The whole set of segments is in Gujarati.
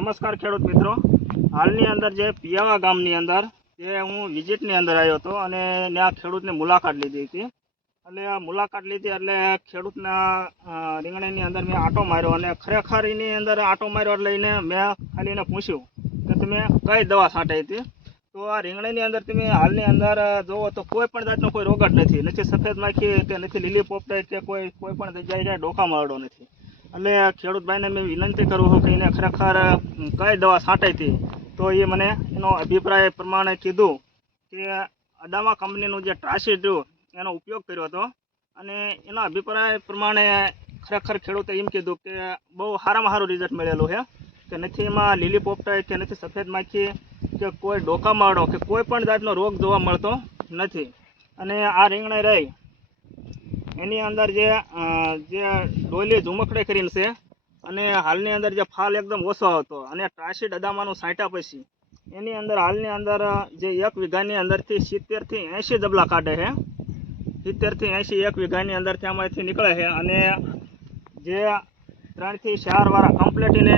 નમસ્કાર ખેડૂત મિત્રો. હાલની અંદર જે પિયાવા ગામની અંદર એ હું વિઝિટની અંદર આવ્યો હતો અને ત્યાં ખેડૂતની મુલાકાત લીધી હતી. એટલે મુલાકાત લીધી એટલે ખેડૂતના રીંગણીની અંદર મેં આંટો માર્યો અને ખરેખર એની અંદર આંટો માર્યો એટલે એને મેં ખાલી એને પૂછ્યું કે તમે કઈ દવા છાંટાઈ હતી? તો આ રીંગણીની અંદર તમે હાલની અંદર જોવો તો કોઈ પણ જાતનો કોઈ રોગ જ નથી. નથી સફેદ માખી કે નથી લીલી પોપટાઈ કે કોઈ કોઈ પણ જગ્યાએ ડોકા મળડો નથી. એટલે ખેડૂત ભાઈને મેં વિનંતી કરું છું કે એને ખરેખર કઈ દવા છાંટાઈ હતી તો એ મને એનો અભિપ્રાય પ્રમાણે કીધું કે અદામા કંપનીનું જે ટ્રાસી એનો ઉપયોગ કર્યો હતો. અને એના અભિપ્રાય પ્રમાણે ખરેખર ખેડૂતે એમ કીધું કે બહુ સારામાં સારું રિઝલ્ટ મળેલું છે, કે નથી એમાં લીલી પોપટાઈ કે નથી સફેદ માખી, કે કોઈ ડોકા માળો કે કોઈ પણ જાતનો રોગ જોવા મળતો નથી. અને આ રીંગણે રહી એની અંદર જે જે ડોલી ઝુમકડે કરીને છે, અને હાલની અંદર જે ફાલ એકદમ ઓછો હતો, અને ટ્રાસીડ અદામાનું સાંટા પછી, એની અંદર હાલની અંદર જે એક વીઘાની અંદરથી સિત્તેરથી એંશી ડબલા કાઢે છે. સિત્તેરથી એંશી એક વીઘાની અંદરથી આમાંથી નીકળે છે, અને જે ત્રણથી ચાર વાર કમ્પ્લેટ એને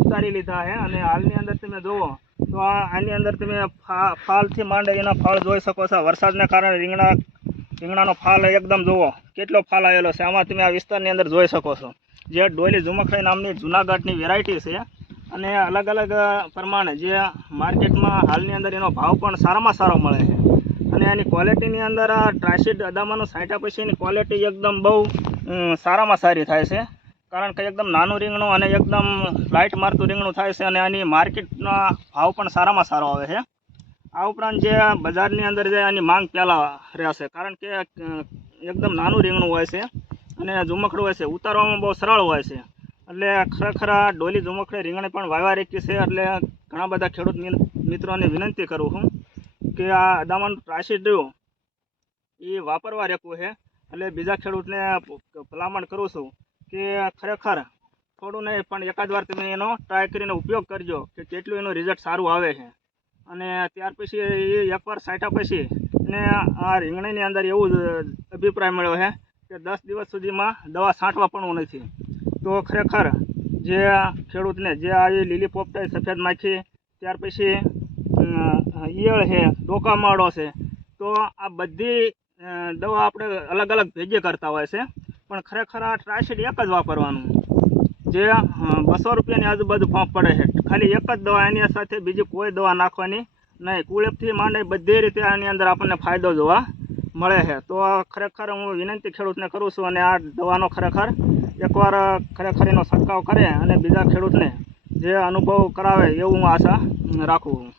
ઉતારી લીધા છે, અને હાલની અંદર તમે જુઓ, તો આની અંદર તમે ફાલથી માંડે એના ફાળ જોઈ શકો છો. વરસાદને કારણે રીંગણા રીંગણાનો ફાલ એકદમ જુઓ, કેટલો ફાલ આવેલો છે. આમાં તમે આ વિસ્તારની અંદર જોઈ શકો છો. જે ડોયલી ઝુમખાઈ નામની જુનાગઢની વેરાયટી છે અને અલગ અલગ પ્રમાણે જે માર્કેટમાં હાલની અંદર એનો ભાવ પણ સારામાં સારો મળે છે. અને એની ક્વોલિટીની અંદર આ ટ્રાઇસિડ અદામાનું સાંટ્યા પછીની ક્વોલિટી એકદમ બહુ સારામાં સારી થાય છે. કારણ કે એકદમ નાનું રીંગણું અને એકદમ લાઇટ મારતું રીંગણું થાય છે અને આની માર્કેટના ભાવ પણ સારામાં સારો આવે છે. આ ઉપરાંત જે બજારની અંદર જે આની માંગ પહેલાં રહેશે કારણ કે એકદમ નાનું રીંગણું હોય છે અને ઝુમખડું હોય છે, ઉતારવામાં બહુ સરળ હોય છે. એટલે ખરેખર ડોલી ઝુમખડે રીંગણે પણ વાયવારીકી છે, એટલે ઘણા બધા ખેડૂત મિત્રોને વિનંતી કરું છું કે આ અદામણ ટ્રાસિડ રહ્યું એ વાપરવા રેકવું છે. એટલે બીજા ખેડૂતને ભલામણ કરું છું કે ખરેખર થોડું નહીં, પણ એકાદ વાર તમે એનો ટ્રાય કરીને ઉપયોગ કરજો કે કેટલું એનું રિઝલ્ટ સારું આવે છે. અને ત્યાર પછી એ એકવાર સાંટ્યા પછી એને આ રીંગણીની અંદર એવું અભિપ્રાય મળ્યો છે કે દસ દિવસ સુધીમાં દવા છાંટવા પણ નથી. તો ખરેખર જે ખેડૂતને જે આ લીલી પોપટાઈ સફેદ માખી, ત્યાર પછી ઈયળ છે ડોકામાળો છે, તો આ બધી દવા આપણે અલગ અલગ ભેગી કરતા હોય છે. પણ ખરેખર આ ટ્રાયસીડ એક જ વાપરવાનું. જે બસો રૂપિયાની આજુબાજુ પંપ પડે છે. ખાલી એક જ દવા એની સાથે બીજી કોઈ દવા નાખવાની નહીં. કુળેપથી માંડે બધી રીતે આની અંદર આપણને ફાયદો જોવા મળે છે. તો ખરેખર હું વિનંતી ખેડૂતને કરું છું અને આ દવાનો ખરેખર એકવાર ખરેખર એનો છંટકાવ કરે અને બીજા ખેડૂતને જે અનુભવ કરાવે એવું હું આશા રાખું છું.